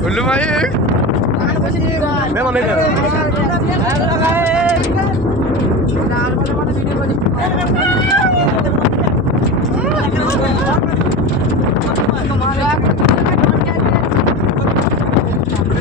Belum aja. Memang beda.